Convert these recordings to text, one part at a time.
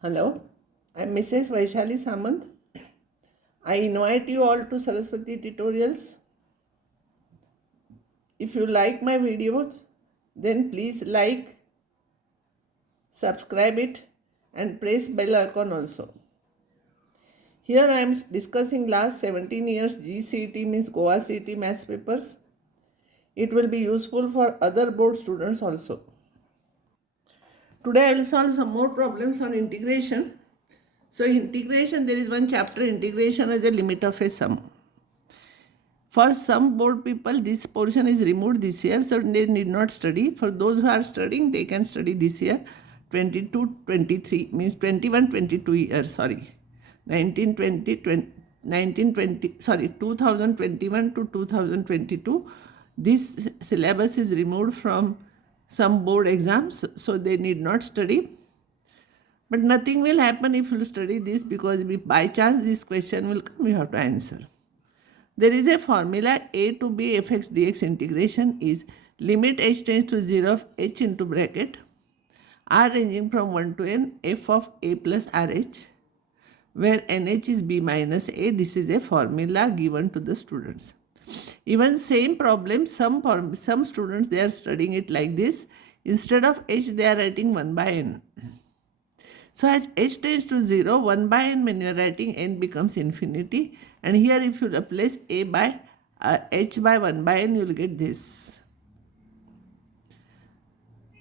Hello, I'm Mrs. Vaishali Samant. I invite you all to Saraswati tutorials. If you like my videos, then please like, subscribe it and press bell icon also. Here I am discussing last 17 years C.E.T means Goa C.E.T maths papers. It will be useful for other board students also. Today I will solve some more problems on integration. So integration, there is one chapter, integration as a limit of a sum. For some board people, this portion is removed this year, so they need not study. For those who are studying, they can study this year, 22, 23, means 21, 22 years, sorry. 1920, 1920, sorry, 2021 to 2022. This syllabus is removed from some board exams, so they need not study. But nothing will happen if you study this, because if by chance this question will come, you have to answer. There is a formula a to b fx dx integration is limit h tends to 0 of h into bracket r ranging from 1 to n f of a plus rh, where nh is b minus a. This is a formula given to the students. Even same problem, some students, they are studying it like this. Instead of h, they are writing 1 by n. So as h tends to 0, 1 by n, when you are writing, n becomes infinity. And here if you replace a by h by 1 by n, you will get this.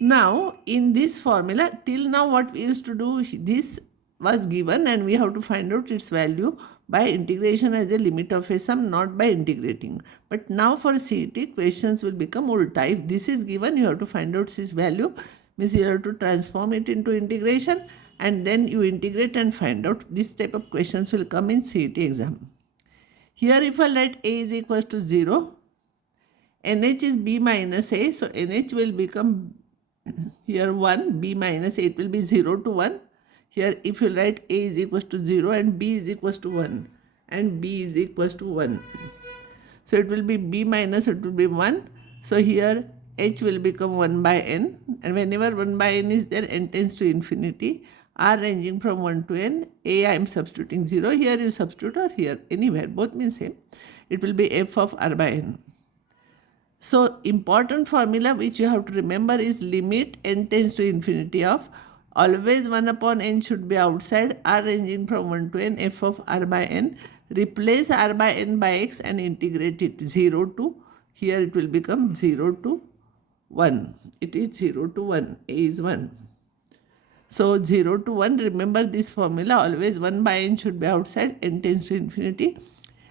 Now in this formula, till now what we used to do, this was given and we have to find out its value by integration as a limit of a sum, not by integrating. But now for C.E.T, questions will become ulta. If this is given, you have to find out its value, means you have to transform it into integration and then you integrate and find out. This type of questions will come in C.E.T exam. Here if I let a is equals to 0, nh is b minus a, so nh will become here 1, b minus a, it will be 0 to 1. Here if you write a is equals to 0 and b is equals to 1 and b is equals to 1. So it will be b minus, it will be 1. So here h will become 1 by n, and whenever 1 by n is there, n tends to infinity. R ranging from 1 to n, a I am substituting 0, here you substitute or here, anywhere, both mean same. It will be f of r by n. So important formula which you have to remember is limit n tends to infinity of, always 1 upon n should be outside, r ranging from 1 to n, f of r by n. Replace r by n by x and integrate it 0 to, here it will become 0 to 1. It is 0 to 1, a is 1. So 0 to 1, remember this formula, always 1 by n should be outside, n tends to infinity.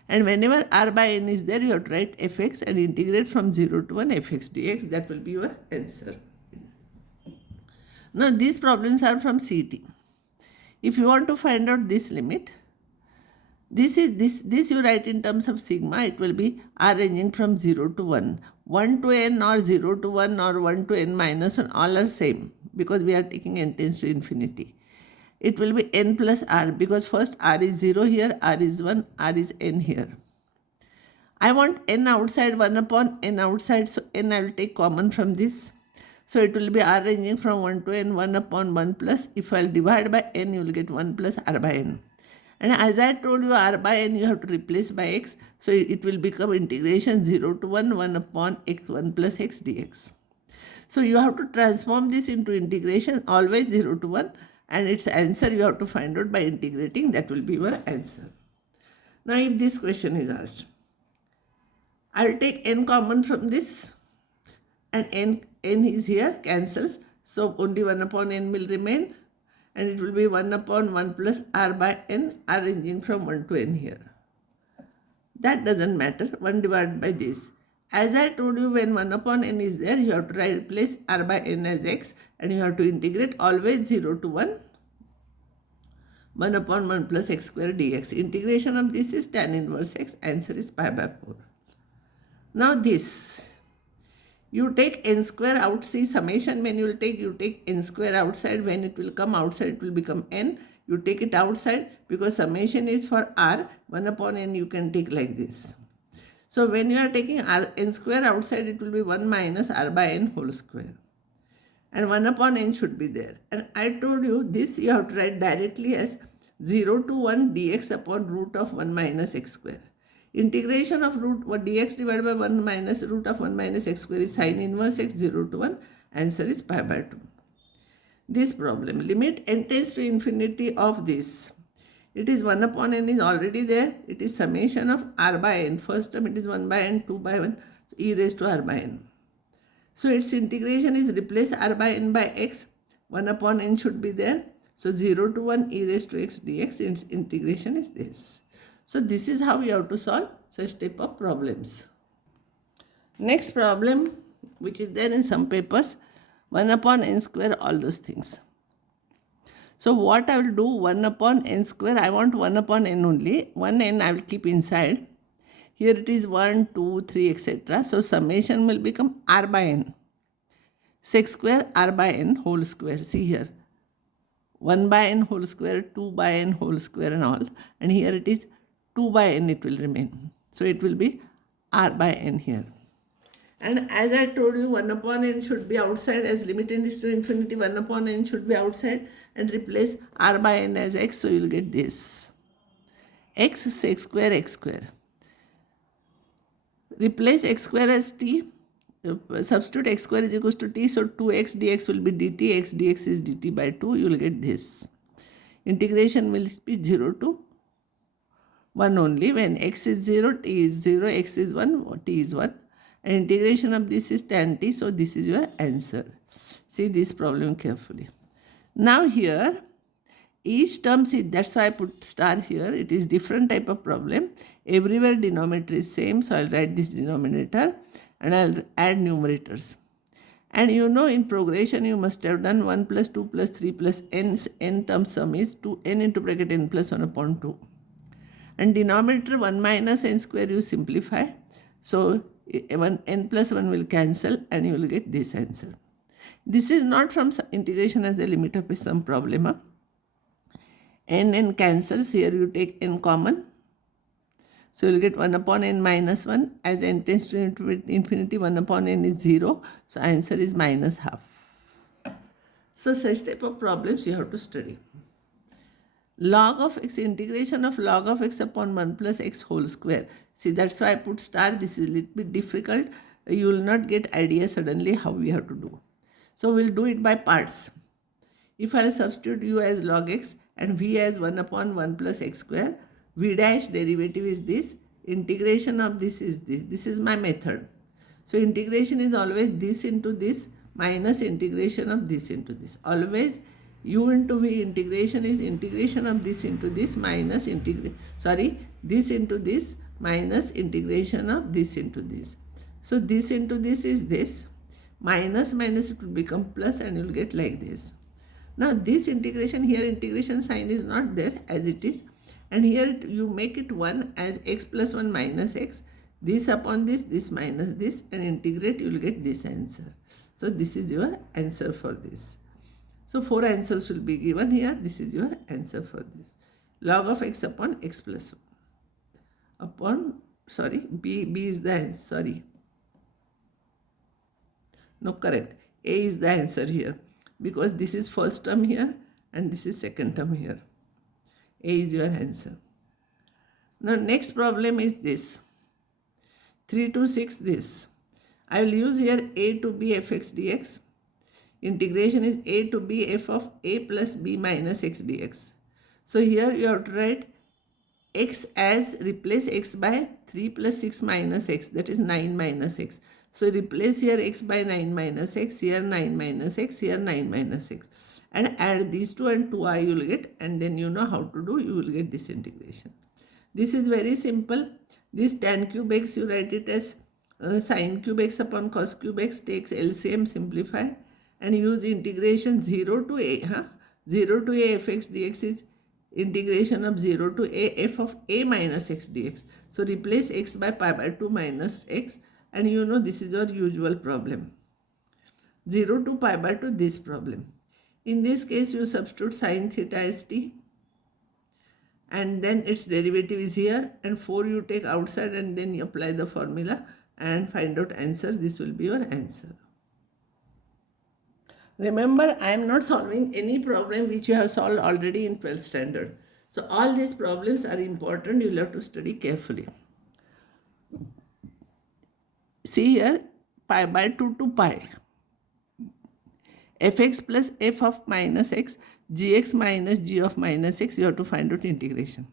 And whenever r by n is there, you have to write fx and integrate from 0 to 1 fx dx. That will be your answer. Now these problems are from C.E.T. If you want to find out this limit, this you write in terms of sigma, it will be r ranging from 0 to 1. 1 to n or 0 to 1 or 1 to n minus 1, all are same, because we are taking n tends to infinity. It will be n plus r, because first r is 0 here, r is 1, r is n here. I want n outside, 1 upon n outside, so n I will take common from this. So it will be r ranging from 1 to n, 1 upon 1 plus, if I will divide by n, you will get 1 plus r by n. And as I told you, r by n you have to replace by x, so it will become integration 0 to 1, 1 upon x, 1 plus x dx. So you have to transform this into integration, always 0 to 1, and its answer you have to find out by integrating. That will be your answer. Now if this question is asked, I will take n common from this, and n is here, cancels, so only 1 upon n will remain, and it will be 1 upon 1 plus r by n, r ranging from 1 to n here. That doesn't matter, 1 divided by this. As I told you, when 1 upon n is there, you have to replace r by n as x, and you have to integrate always 0 to 1, 1 upon 1 plus x square dx. Integration of this is tan inverse x, answer is pi by 4. Now this, you take n square out, see summation when you take n square outside, when it will come outside it will become n, you take it outside, because summation is for r, 1 upon n you can take like this. So when you are taking n square outside, it will be 1 minus r by n whole square. and 1 upon n should be there. And I told you this you have to write directly as 0 to 1 dx upon root of 1 minus x square. Integration of root dx divided by 1 minus root of 1 minus x square is sine inverse x 0 to 1. Answer is pi by 2. This problem, limit n tends to infinity of this. It is 1 upon n is already there. It is summation of r by n. First term it is 1 by n, 2 by 1, so e raised to r by n. So its integration is replace r by n by x. 1 upon n should be there. So 0 to 1 e raised to x dx, its integration is this. So this is how we have to solve such type of problems. Next problem, which is there in some papers, 1 upon n square, all those things. So what I will do, 1 upon n square, I want 1 upon n only. 1 n I will keep inside. Here it is 1, 2, 3, etc. So summation will become r by n. Sec square r by n whole square. See here. 1 by n whole square, 2 by n whole square and all. And here it is 2 by n it will remain. So it will be r by n here. And as I told you, 1 upon n should be outside as limit tends to infinity. 1 upon n should be outside and replace r by n as x. So you will get this. X sec square x square. Replace x square as t. Substitute x square is equals to t. So 2x dx will be dt. X dx is dt by 2. You will get this. Integration will be 0 to 1 only. When x is 0, t is 0, x is 1, t is 1. And integration of this is tan t. So this is your answer. See this problem carefully. Now here, each term, see that's why I put star here. It is different type of problem. Everywhere denominator is same. So I'll write this denominator and I'll add numerators. And you know in progression you must have done 1 plus 2 plus 3 plus n term sum is 2n into bracket n plus 1 upon 2. And denominator 1 minus n square you simplify. So n plus 1 will cancel and you will get this answer. This is not from integration as a limit of some problem. Huh? N cancels. Here you take n common. So you will get 1 upon n minus 1. As n tends to infinity, 1 upon n is 0. So answer is minus half. So such type of problems you have to study. Log of x, integration of log of x upon 1 plus x whole square. See that's why I put star. This is a little bit difficult. You will not get idea suddenly how we have to do. So we'll do it by parts. If I'll substitute u as log x and v as 1 upon 1 plus x square, v dash derivative is this, integration of this is this. This is my method. So integration is always this into this minus integration of this into this. Always u into v integration is integration of this into this minus this into this minus integration of this into this. So this into this is this. Minus minus it will become plus and you will get like this. Now this integration here, integration sign is not there as it is. And here you make it 1 as x plus 1 minus x. This upon this minus this, and integrate, you will get this answer. So this is your answer for this. So 4 answers will be given here. This is your answer for this. Log of x upon x plus 1. B is the answer, No, correct. A is the answer here. Because this is first term here and this is second term here. A is your answer. Now next problem is this. 3 to 6 this. I will use here a to b fx dx. Integration is a to b f of a plus b minus x dx. So here you have to write x as replace x by 3 plus 6 minus x, that is 9 minus x. So replace here x by 9 minus x, here 9 minus x, here 9 minus x. And add these two and 2i you will get, and then you know how to do, you will get this integration. This is very simple. This tan cube x, you write it as sin cube x upon cos cube x, takes LCM, simplify, and use integration 0 to a. 0 to a fx dx is integration of 0 to a f of a minus x dx. So replace x by pi by 2 minus x, and you know this is your usual problem. 0 to pi by 2, this problem. In this case, you substitute sin theta as t, and then its derivative is here, and 4 you take outside, and then you apply the formula and find out answer. This will be your answer. Remember, I am not solving any problem which you have solved already in 12th standard. So all these problems are important. You will have to study carefully. See here, pi by 2 to pi. Fx plus f of minus x, gx minus g of minus x, you have to find out integration.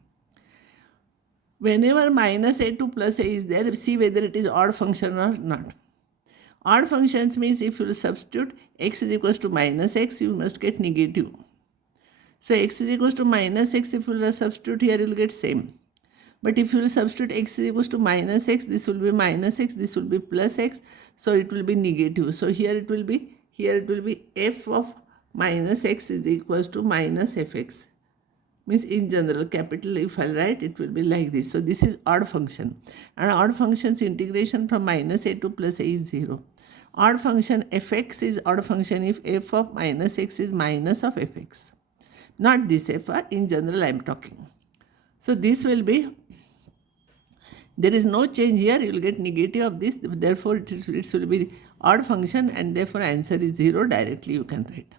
Whenever minus a to plus a is there, see whether it is odd function or not. Odd functions means if you substitute x is equals to minus x, you must get negative. So x is equals to minus x, if you will substitute here, you will get same. But if you will substitute x is equals to minus x, this will be minus x, this will be plus x, so it will be negative. So here it will be f of minus x is equals to minus fx. Means in general, capital if I write, it will be like this. So this is odd function. And odd function's integration from minus a to plus a is 0. Odd function fx is odd function if f of minus x is minus of fx. Not this f, in general I am talking. So this will be, there is no change here, you will get negative of this, therefore it will be odd function and therefore answer is 0, directly you can write.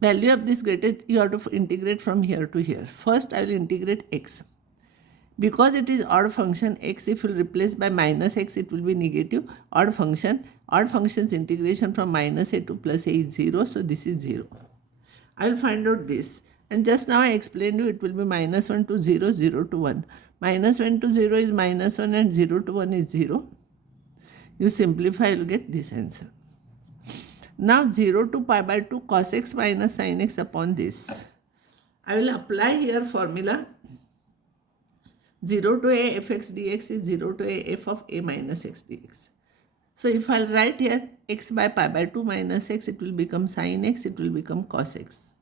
Value of this greatest, you have to integrate from here to here. First I will integrate x. Because it is odd function, x if you replace by minus x, it will be negative. Odd function's integration from minus a to plus a is 0, so this is 0. I will find out this. And just now I explained you, it will be minus 1 to 0, 0 to 1. Minus 1 to 0 is minus 1 and 0 to 1 is 0. You simplify, you will get this answer. Now 0 to pi by 2 cos x minus sin x upon this. I will apply here formula. 0 to a fx dx is 0 to a f of a minus x dx. So if I will write here x by pi by 2 minus x, it will become sin x, it will become cos x.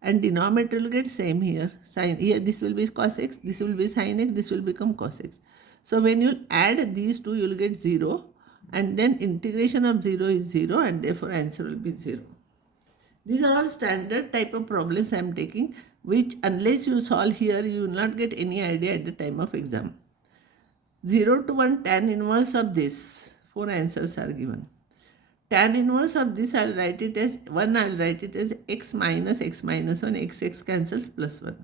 And denominator will get same here. Sin, here this will be cos x, this will be sin x, this will become cos x. So when you add these two, you will get 0. And then integration of 0 is 0 and therefore answer will be 0. These are all standard type of problems I am taking, which unless you solve here, you will not get any idea at the time of exam. 0 to 1 tan inverse of this. 4 answers are given. Tan inverse of this, I will write it as 1, I will write it as x minus 1, x cancels plus 1.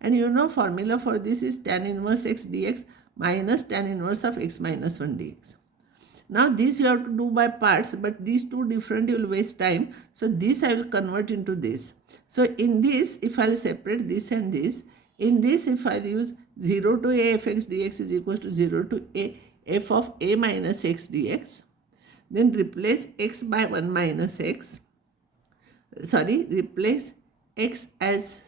And you know formula for this is tan inverse x dx minus tan inverse of x minus 1 dx. Now this you have to do by parts, but these two different, you will waste time. So this I will convert into this. So in this, if I will separate this and this, in this if I will use 0 to a fx dx is equals to 0 to a f of a minus x dx, then replace x by 1 minus x, replace x as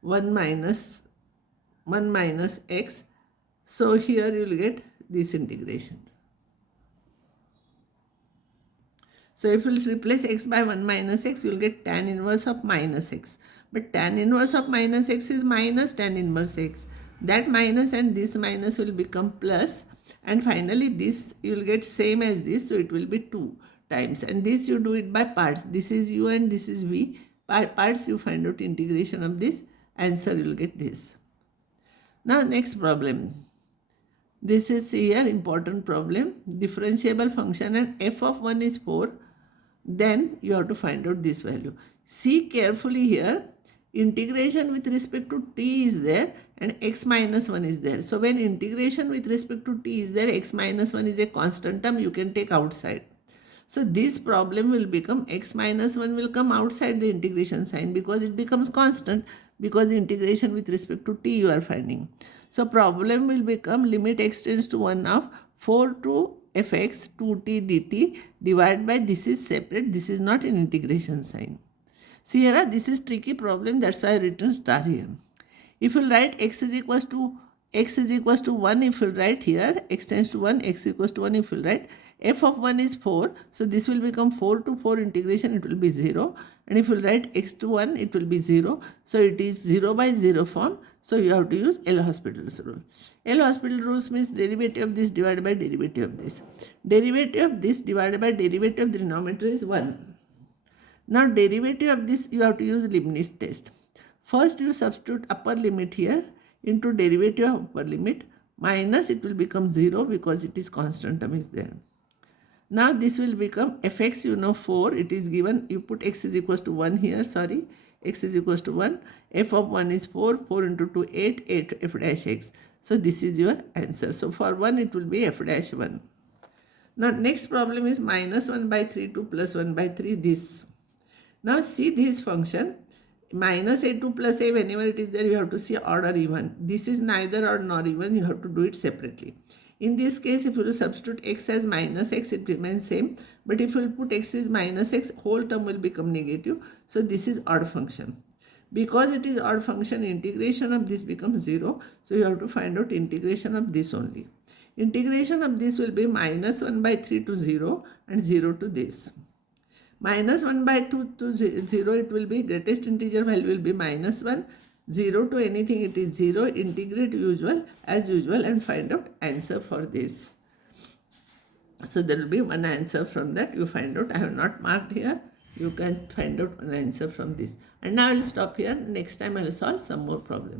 1 minus x. So here you will get this integration. So if you replace x by 1 minus x, you will get tan inverse of minus x. But tan inverse of minus x is minus tan inverse x. That minus and this minus will become plus. And finally this you will get same as this. So it will be 2 times. And this you do it by parts. This is u and this is v. By parts you find out integration of this. Answer you will get this. Now next problem. This is here important problem. Differentiable function and f of 1 is 4. Then you have to find out this value. See carefully here. Integration with respect to t is there and x minus 1 is there. So when integration with respect to t is there, x minus 1 is a constant term, you can take outside. So this problem will become x minus 1 will come outside the integration sign because it becomes constant, because integration with respect to t you are finding. So problem will become limit x tends to 1 of 4 to fx 2t dt divided by this is separate, this is not an integration sign. See here, this is tricky problem, that's why I written star here. If you write x is equals to 1, if you write here x tends to 1, x equals to 1, if you write f of 1 is 4, so this will become 4 to 4 integration, it will be 0. And if you write x to 1, it will be 0. So it is 0 by 0 form. So you have to use L'Hospital's rule. L'Hospital rules means derivative of this divided by derivative of this. Derivative of this divided by derivative of the denominator is 1. Now derivative of this you have to use Leibniz test. First you substitute upper limit here into derivative of upper limit minus it will become 0 because it is constant term is there. Now this will become fx, 4. It is given, you put x is equals to 1 here, sorry. X is equals to 1. F of 1 is 4. 4 into 2, 8. 8 f dash x. So this is your answer. So for 1, it will be f dash 1. Now next problem is minus 1 by 3 to plus 1 by 3, this. Now see this function, minus a2 plus a, whenever it is there, you have to see odd or even. This is neither odd nor even, you have to do it separately. In this case, if you will substitute x as minus x, it remains same. But if you will put x is minus x, whole term will become negative. So this is odd function. Because it is odd function, integration of this becomes 0. So you have to find out integration of this only. Integration of this will be minus 1 by 3 to 0 and 0 to this. Minus 1 by 2 to 0, it will be greatest integer value will be minus 1. 0 to anything, it is 0. Integrate as usual and find out answer for this. So there will be one answer from that. You find out. I have not marked here. You can find out one answer from this. And now I will stop here. Next time I will solve some more problems.